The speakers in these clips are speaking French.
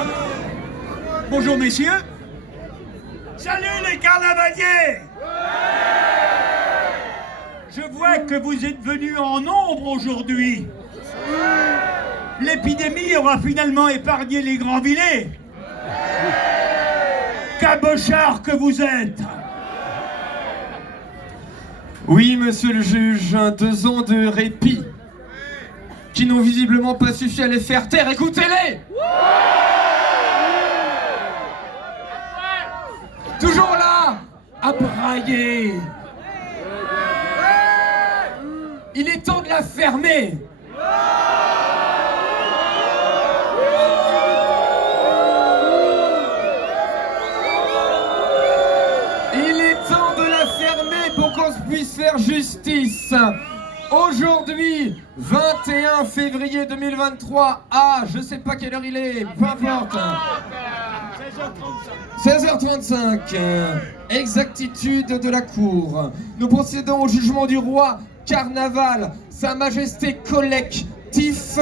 mesdames. Bonjour, messieurs. Salut les carnavaliers. Je vois que vous êtes venus en nombre aujourd'hui. L'épidémie aura finalement épargné les grands vilets. Cabochards que vous êtes. Oui, monsieur le juge, 2 ans de répit qui n'ont visiblement pas suffi à les faire taire. Écoutez-les! Toujours là, à brailler. Il est temps de la fermer. Il est temps de la fermer pour qu'on puisse faire justice. Aujourd'hui, 21 février 2023, je sais pas quelle heure il est, peu importe. 16h35, exactitude de la cour. Nous procédons au jugement du roi Carnaval, Sa Majesté Collectif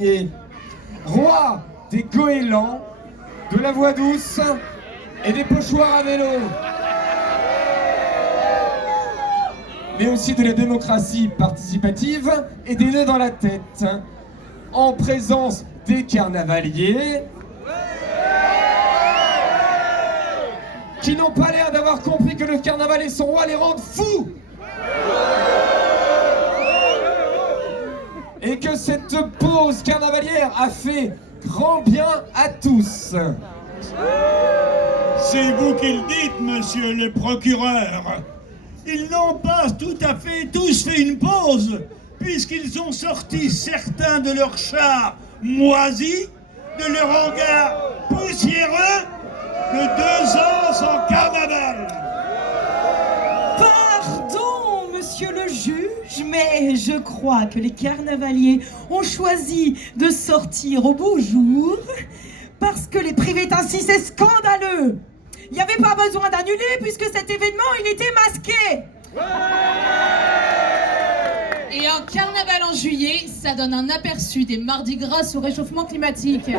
Ier, roi des goélands, de la voix douce et des pochoirs à vélo, mais aussi de la démocratie participative et des nœuds dans la tête, en présence des carnavaliers qui n'ont pas l'air d'avoir compris que le carnaval et son roi les rendent fous, et que cette pause carnavalière a fait grand bien à tous. C'est vous qui le dites, monsieur le procureur. Ils n'ont pas tout à fait tous fait une pause, puisqu'ils ont sorti certains de leurs chars moisis, de leur hangar poussiéreux, de 2 ans sans carnaval. Pardon, monsieur le juge, mais je crois que les carnavaliers ont choisi de sortir au beau jour parce que les priver ainsi, c'est scandaleux. Il n'y avait pas besoin d'annuler puisque cet événement, il était masqué. Et un carnaval en juillet, ça donne un aperçu des mardis gras au réchauffement climatique.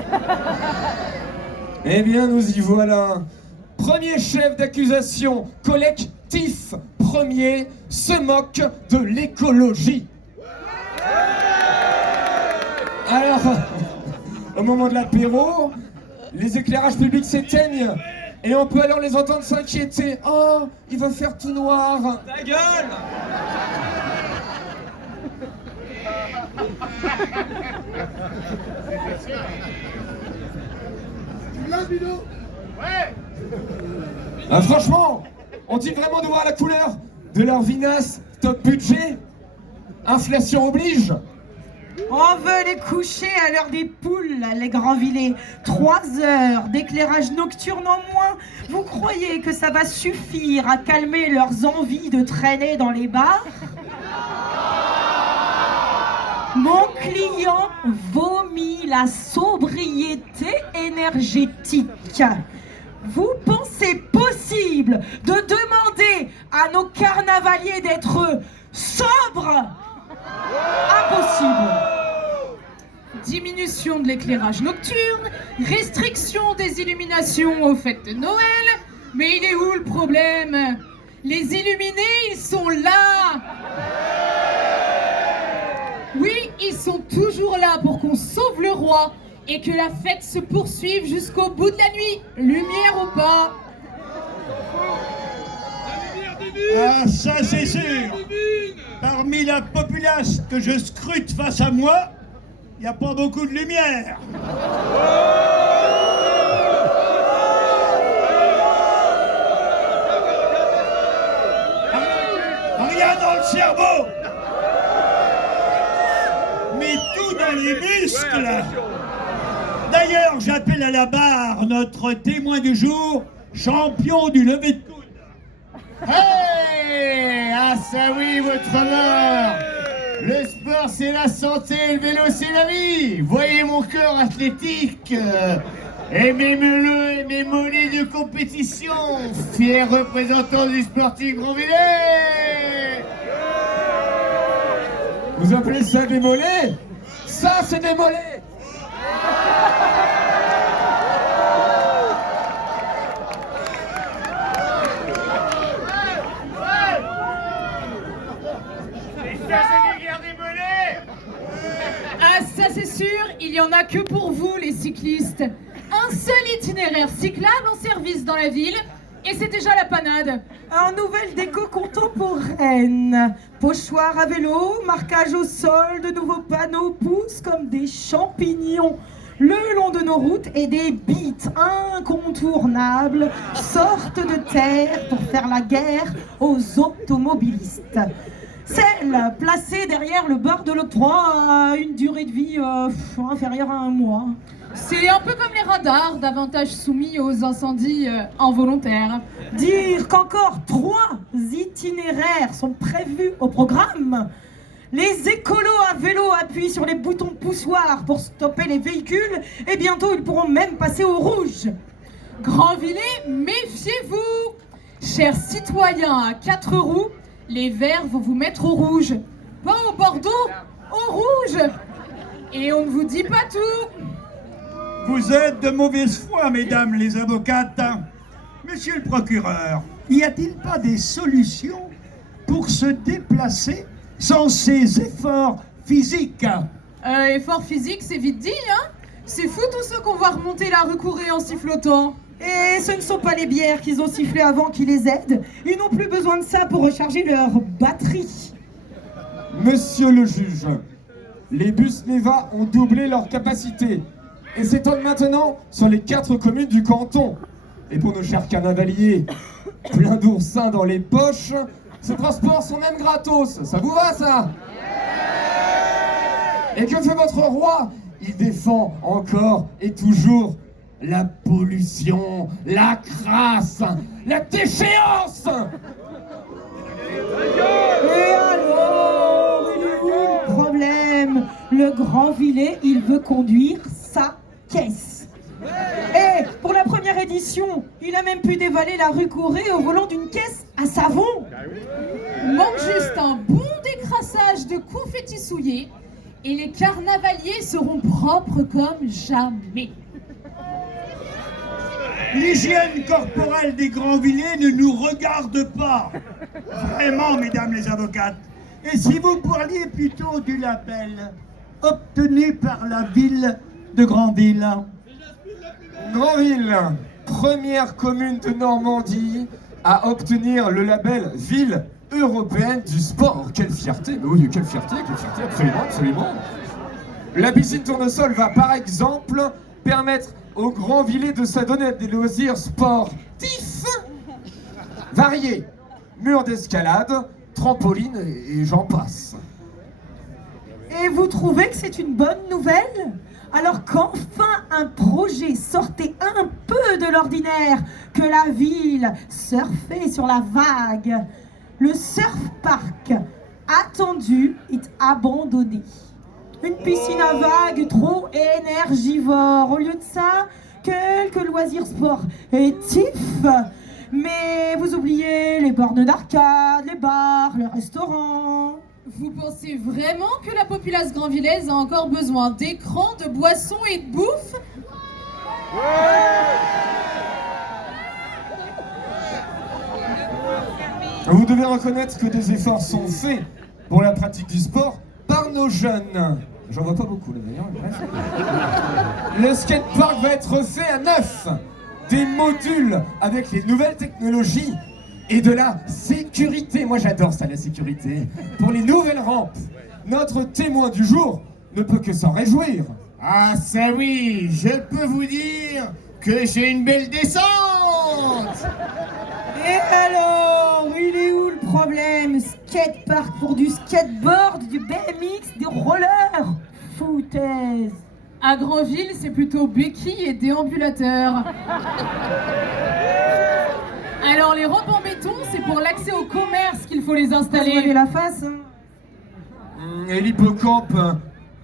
Eh bien, nous y voilà. Premier chef d'accusation, Collectif Ier, se moque de l'écologie. Alors, au moment de l'apéro, les éclairages publics s'éteignent et on peut alors les entendre s'inquiéter. Oh, il va faire tout noir. Ta gueule! Franchement, ont-ils vraiment de voir la couleur de leur vinasse top budget? Inflation oblige. On veut les coucher à l'heure des poules, les grands vilets. 3 heures d'éclairage nocturne en moins. Vous croyez que ça va suffire à calmer leurs envies de traîner dans les bars? Mon client vomit la sobriété énergétique. Vous pensez possible de demander à nos carnavaliers d'être sobres? Impossible. Diminution de l'éclairage nocturne, restriction des illuminations aux fêtes de Noël. Mais il est où le problème? Les illuminés, ils sont là. Oui, ils sont toujours là pour qu'on sauve le roi et que la fête se poursuive jusqu'au bout de la nuit, lumière ou pas. Ah, ça c'est sûr. Parmi la populace que je scrute face à moi, il n'y a pas beaucoup de lumière. Rien dans le cerveau, mais tout dans les muscles. D'ailleurs, j'appelle à la barre notre témoin du jour, champion du lever de coude. Hey! Ah ça oui, votre honneur! Le sport c'est la santé, le vélo c'est la vie! Voyez mon corps athlétique et mes meleux et mes mollets de compétition! Fier représentant du sportif Grandvillet! Vous appelez ça des mollets? Ça, c'est des mollets! a que pour vous, les cyclistes, un seul itinéraire cyclable en service dans la ville, et c'est déjà la panade. En nouvelle déco contemporaine, pochoir à vélo, marquage au sol, de nouveaux panneaux poussent comme des champignons le long de nos routes et des bites incontournables sortent de terre pour faire la guerre aux automobilistes. Celles placées derrière le bord de l'octroi a une durée de vie inférieure à 1 mois. C'est un peu comme les radars, davantage soumis aux incendies involontaires. Dire qu'encore 3 itinéraires sont prévus au programme. Les écolos à vélo appuient sur les boutons de poussoir pour stopper les véhicules et bientôt ils pourront même passer au rouge. Grandvillers, méfiez-vous! Chers citoyens à 4 roues, les verts vont vous mettre au rouge. Pas au Bordeaux, au rouge! Et on ne vous dit pas tout! Vous êtes de mauvaise foi, mesdames les avocates. Monsieur le procureur, n'y a-t-il pas des solutions pour se déplacer sans ces efforts physiques? Effort physique, c'est vite dit, hein? C'est fou tous ceux qu'on voit remonter la rue Courée en sifflotant. Et ce ne sont pas les bières qu'ils ont sifflées avant qui les aident. Ils n'ont plus besoin de ça pour recharger leur batterie. Monsieur le juge, les bus Neva ont doublé leur capacité et s'étendent maintenant sur les 4 communes du canton. Et pour nos chers carnavaliers, plein d'oursins dans les poches, ces transports sont même gratos. Ça vous va, ça? Et que fait votre roi? Il défend encore et toujours la pollution, la crasse, la déchéance. Et alors, il est où le problème? Le Grandvillers, il veut conduire sa caisse. Et pour la première édition, il a même pu dévaler la rue Courée au volant d'une caisse à savon. Manque juste un bon décrassage de confettis souillés et les carnavaliers seront propres comme jamais. L'hygiène corporelle des Grandvillers ne nous regarde pas. Vraiment, mesdames les avocates. Et si vous parliez plutôt du label obtenu par la ville de Granville? Granville, première commune de Normandie à obtenir le label Ville européenne du sport. Quelle fierté, mais oui, quelle fierté, absolument, absolument. La piscine Tournesol va par exemple permettre aux Grandvillers de s'adonner à des loisirs sportifs variés. Murs d'escalade, trampoline et j'en passe. Et vous trouvez que c'est une bonne nouvelle? Alors qu'enfin un projet sortait un peu de l'ordinaire, que la ville surfait sur la vague. Le surf park attendu est abandonné. Une piscine à vagues trop énergivore. Au lieu de ça, quelques loisirs sportifs. Mais vous oubliez les bornes d'arcade, les bars, les restaurants. Vous pensez vraiment que la populace grandvillaise a encore besoin d'écrans, de boissons et de bouffe? Vous devez reconnaître que des efforts sont faits pour la pratique du sport par nos jeunes. J'en vois pas beaucoup là d'ailleurs. Bref. Le skatepark va être fait à 9. Des modules avec les nouvelles technologies et de la sécurité. Moi j'adore ça, la sécurité. Pour les nouvelles rampes, notre témoin du jour ne peut que s'en réjouir. Ah ça oui, je peux vous dire que j'ai une belle descente. Et alors, il est où le problème? Skatepark pour du skateboard, du BMX, des rollers? Foutaise. À Granville, c'est plutôt béquilles et déambulateurs. Alors les rampes en béton, c'est pour l'accès au commerce qu'il faut les Vous avez installer. la face, hein? Et l'hippocampe,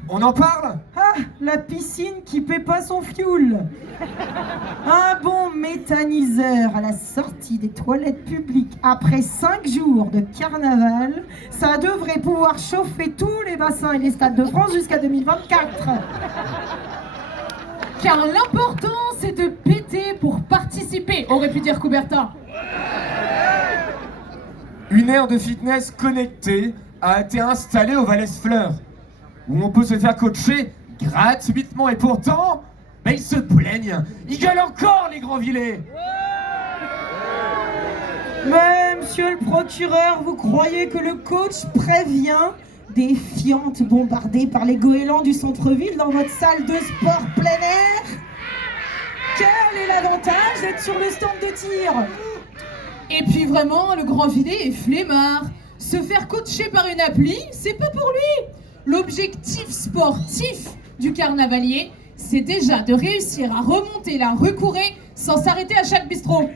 on en parle? Ah, la piscine qui paie pas son fioul. Un bon méthaniseur à la sortie des toilettes publiques après 5 jours de carnaval, ça devrait pouvoir chauffer tous les bassins et les stades de France jusqu'à 2024. Car l'important, c'est de péter pour participer, aurait pu dire Coubertin. Une aire de fitness connectée a été installée au Valais Fleurs, où on peut se faire coacher gratuitement, et pourtant, ils se plaignent. Ils gueulent encore, les Grandvillais. Mais monsieur le procureur, vous croyez que le coach prévient des fientes bombardées par les goélands du centre-ville dans votre salle de sport plein air? Quel est l'avantage d'être sur le stand de tir? Et puis vraiment, le Grandvillais est flemmard. Se faire coacher par une appli, c'est pas pour lui. L'objectif sportif du carnavalier, c'est déjà de réussir à remonter la rue Courret sans s'arrêter à chaque bistrot.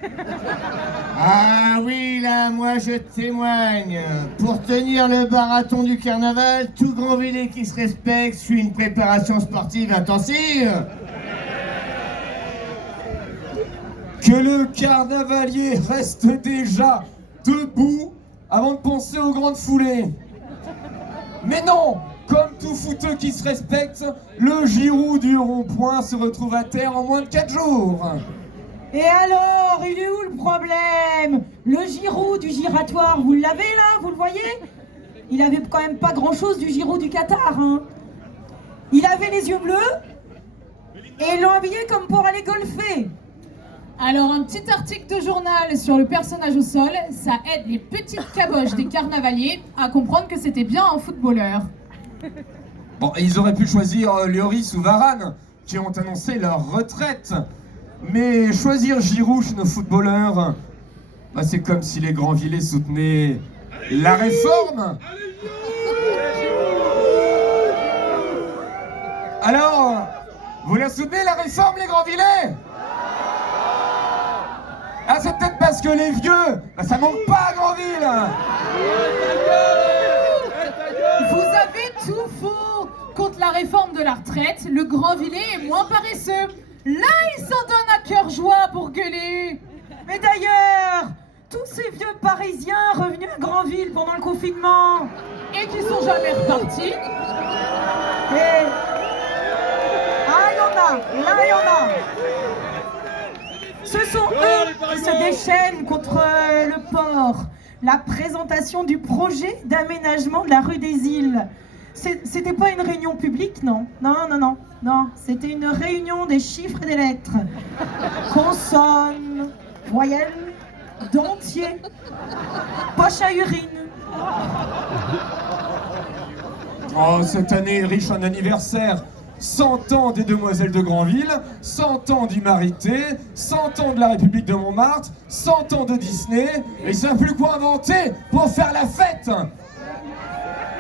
Ah oui, là, moi je témoigne. Pour tenir le marathon du carnaval, tout Grandvillais qui se respecte suit une préparation sportive intensive. Que le carnavalier reste déjà debout avant de penser aux grandes foulées. Mais non, comme tout fouteux qui se respecte, le Giroud du rond-point se retrouve à terre en moins de 4 jours. Et alors, il est où le problème? Le Giroud du giratoire, vous l'avez là, vous le voyez? Il avait quand même pas grand-chose du Giroud du Qatar, hein. Il avait les yeux bleus et ils l'ont habillé comme pour aller golfer. Alors un petit article de journal sur le personnage au sol, ça aide les petites caboches des carnavaliers à comprendre que c'était bien un footballeur. Bon, ils auraient pu choisir Lloris ou Varane, qui ont annoncé leur retraite. Mais choisir Giroud chez nos footballeurs, c'est comme si les Grandvillais soutenaient la réforme. Alors, vous la soutenez la réforme, les Grandvillais? Ah, c'est peut-être parce que les vieux, ça manque pas à Grandville. Vous avez tout faux. Contre la réforme de la retraite, le Grandvillais est moins paresseux. Là, il s'en donne à cœur joie pour gueuler. Mais d'ailleurs, tous ces vieux Parisiens revenus à Grandville pendant le confinement Et qui sont jamais repartis. et... Ah, il y en a, là il y en a. Ce sont eux qui se déchaînent contre le port. La présentation du projet d'aménagement de la rue des Îles. C'était pas une réunion publique, non? Non, c'était une réunion des chiffres et des lettres. Consonnes, voyelles, dentiers, poche à urine. Oh, cette année est riche en anniversaires. 100 ans des Demoiselles de Grandville, 100 ans d'Humanité, 100 ans de la République de Montmartre, 100 ans de Disney, et ils savent plus quoi inventer pour faire la fête.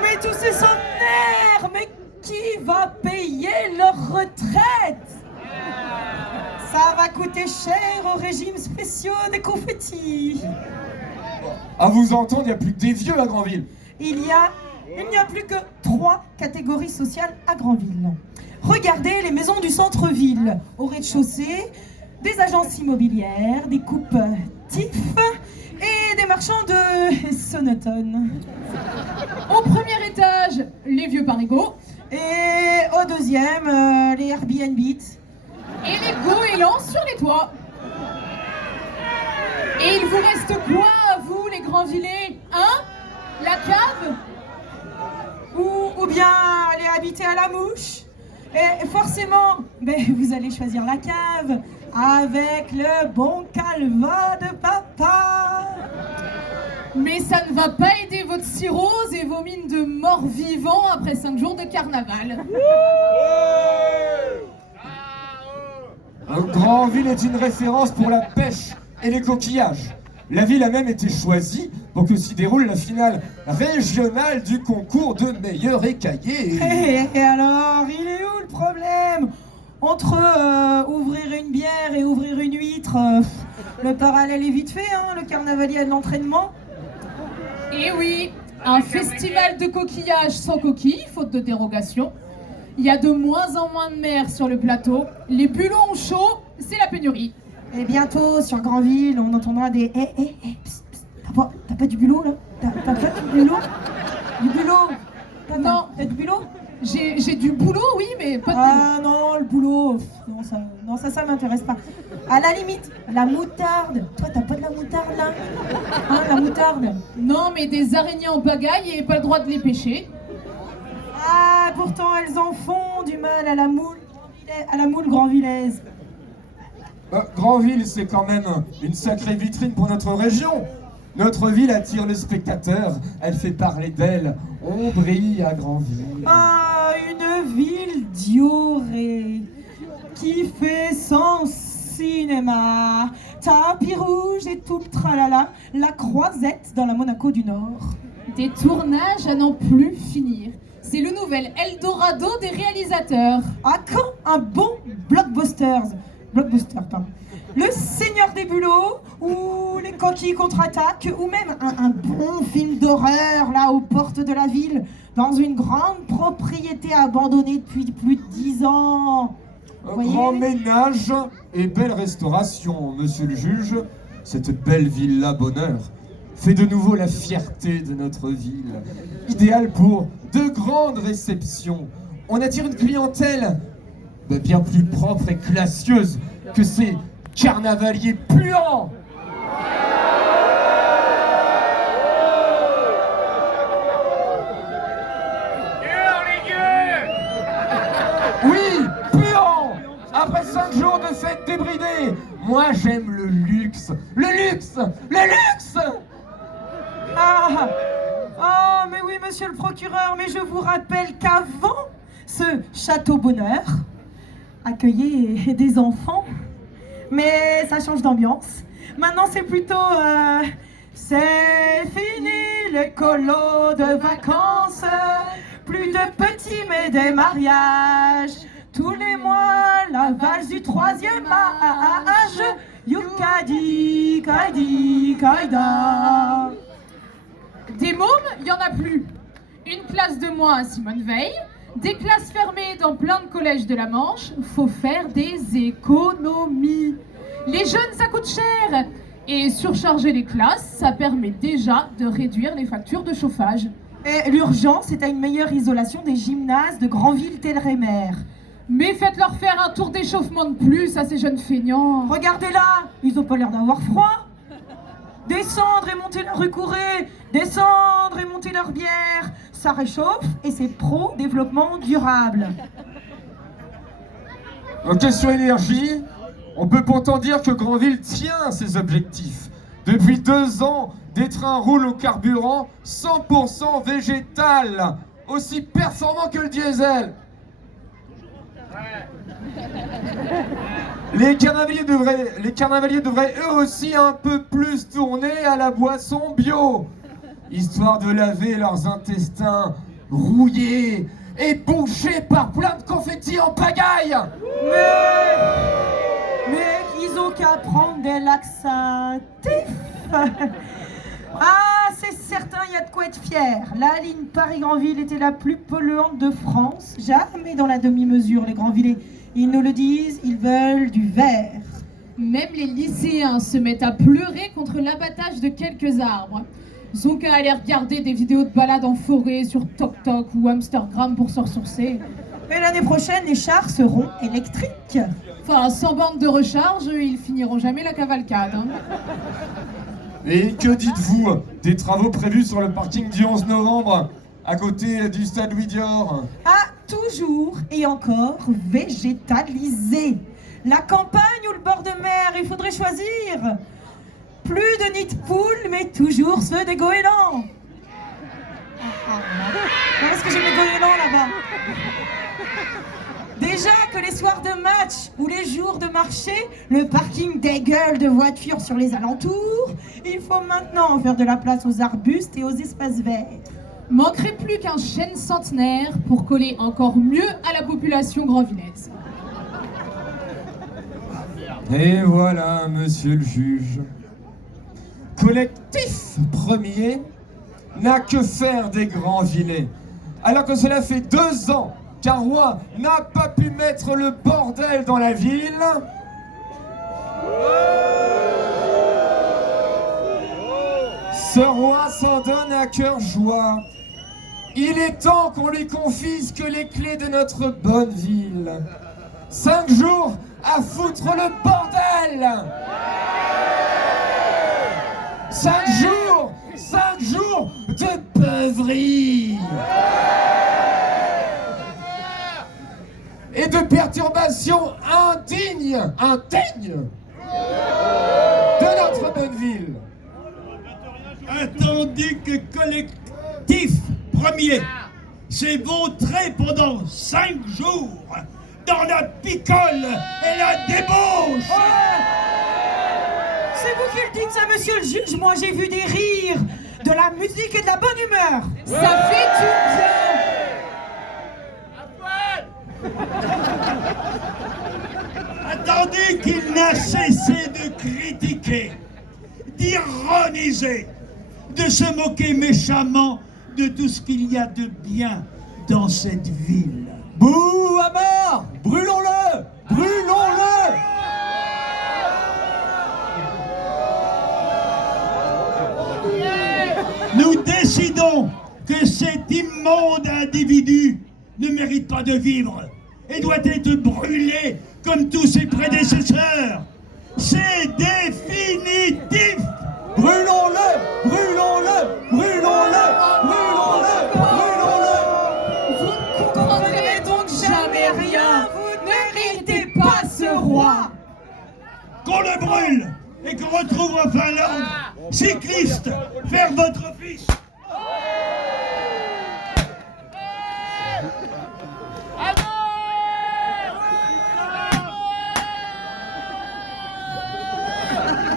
Mais tous ces centenaires, mais qui va payer leur retraite? Ça va coûter cher aux régimes spéciaux des confettis. À vous entendre, il n'y a plus que des vieux à Grandville. Il n'y a plus que 3 catégories sociales à Grandville. Regardez les maisons du centre-ville. Au rez-de-chaussée, des agences immobilières, des coupes TIF et des marchands de sonotone. Au premier étage, les vieux parigots. Et au deuxième, les Airbnb. Et les goélands sur les toits. Et il vous reste quoi à vous, les Grandvillais? Hein? La cave? Ou bien aller habiter à la Mouche. Et forcément, vous allez choisir la cave avec le bon calva de papa. Mais ça ne va pas aider votre cirrhose et vos mines de morts-vivants après 5 jours de carnaval. Grandville est une référence pour la pêche et les coquillages. La ville a même été choisie pour que s'y déroule la finale régionale du concours de meilleur écaillé. Et alors, il est où le problème? Entre ouvrir une bière et ouvrir une huître, le parallèle est vite fait, hein, le carnavalier a de l'entraînement. Et oui, un festival de coquillages sans coquilles, faute de dérogation. Il y a de moins en moins de mer sur le plateau. Les bulots ont chaud, c'est la pénurie. Et bientôt, sur Grandville, on entendra des psst, t'as pas du bulot là? T'as pas du bulot? Du bulot? Non. T'as du bulot? J'ai du boulot, oui, mais pas de Ah non, le boulot, ça m'intéresse pas. À la limite, la moutarde. Toi, t'as pas de la moutarde là? Hein, la moutarde? Non, mais des araignées en pagaille et pas le droit de les pêcher. Ah, pourtant elles en font du mal à la moule grandvillaise. Grandville, c'est quand même une sacrée vitrine pour notre région. Notre ville attire le spectateur, elle fait parler d'elle. On brille à Grandville. Ah, une ville diorée qui fait son cinéma. Tapis rouge et tout le tralala, la croisette dans la Monaco du Nord. Des tournages à n'en plus finir. C'est le nouvel Eldorado des réalisateurs. À quand un bon blockbuster, pardon. Le Seigneur des Bulots, ou Les Coquilles contre-attaque, ou même un bon film d'horreur, là, aux portes de la ville, dans une grande propriété abandonnée depuis plus de 10 ans. Voyez? Grand ménage et belle restauration, monsieur le juge. Cette belle villa bonheur fait de nouveau la fierté de notre ville. Idéal pour de grandes réceptions. On attire une clientèle bien plus propre et classieuse que ces carnavaliers puants. Oui, puants. Après 5 jours de fête débridée, moi j'aime le luxe. Le luxe. Le luxe. Ah, mais oui, monsieur le procureur, mais je vous rappelle qu'avant ce château bonheur accueillait des enfants, mais ça change d'ambiance. Maintenant, c'est plutôt c'est fini les colos de vacances, plus de petits mais des mariages. Tous les mois, la valse du 3e âge. Yukadi, kaidi, kaida. Des mômes, il n'y en a plus. Une classe de moins à Simone Veil, des classes fermées dans plein de collèges de la Manche. Faut faire des économies. Les jeunes, ça coûte cher. Et surcharger les classes, ça permet déjà de réduire les factures de chauffage. Et l'urgence, c'est à une meilleure isolation des gymnases de Granville-Telrémer. Mais faites-leur faire un tour d'échauffement de plus à ces jeunes feignants. Regardez là, ils ont pas l'air d'avoir froid. Descendre et monter la rue Courée, descendre et monter leur bière, ça réchauffe et c'est pro-développement durable. En question énergie, on peut pourtant dire que Grandville tient à ses objectifs. Depuis 2 ans, des trains roulent au carburant 100% végétal, aussi performant que le diesel. Les carnavaliers devraient eux aussi un peu plus tourner à la boisson bio, histoire de laver leurs intestins rouillés et bouchés par plein de confettis en pagaille. Mais ils ont qu'à prendre des laxatifs. Ah, c'est certain, il y a de quoi être fier. La ligne Paris-Granville était la plus polluante de France. Jamais dans la demi-mesure, les Granvillais. Ils nous le disent, ils veulent du vert. Même les lycéens se mettent à pleurer contre l'abattage de quelques arbres. Ils ont qu'à aller regarder des vidéos de balades en forêt sur TokTok ou Amstergram pour se ressourcer. Mais l'année prochaine, les chars seront électriques. Enfin, sans bande de recharge, ils finiront jamais la cavalcade. Hein. Et que dites-vous des travaux prévus sur le parking du 11 novembre, à côté du stade Louis Dior? Ah, toujours et encore végétalisé. La campagne ou le bord de mer, il faudrait choisir. Plus de nids de poules, mais toujours ceux des goélands. Parce que j'ai mes goélands là-bas. Déjà que les soirs de match ou les jours de marché, le parking dégueule de voitures sur les alentours. Il faut maintenant faire de la place aux arbustes et aux espaces verts. Manquerait plus qu'un chêne centenaire pour coller encore mieux à la population grandvillaise. Et voilà, monsieur le juge. Collectif premier n'a que faire des Grandvillais. Alors que cela fait 2 ans qu'un roi n'a pas pu mettre le bordel dans la ville. Ce roi s'en donne à cœur joie. Il est temps qu'on lui confisque les clés de notre bonne ville. 5 jours à foutre le bordel. 5 jours de beuverie. et de perturbations indignes de notre bonne ville. Attendu que collectif premier s'est vautré pendant 5 jours dans la picole et la débauche. C'est vous qui le dites ça, monsieur le juge. Moi, j'ai vu des rires, de la musique et de la bonne humeur. Ça fait du bien. Attendu qu'il n'a cessé de critiquer, d'ironiser, de se moquer méchamment de tout ce qu'il y a de bien dans cette ville. Bouh à mort! Brûlons-le! Brûlons-le! Nous décidons que cet immonde individu ne mérite pas de vivre et doit être brûlé comme tous ses prédécesseurs. C'est définitif! Brûlons-le! Brûlons-le! Brûlons-le! Brûlons-le! Brûlons-le! Vous ne comprendrez donc jamais rien. Vous ne méritez pas ce roi. Qu'on le brûle et qu'on retrouve enfin l'ordre. Cycliste, faire votre office.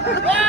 Ouais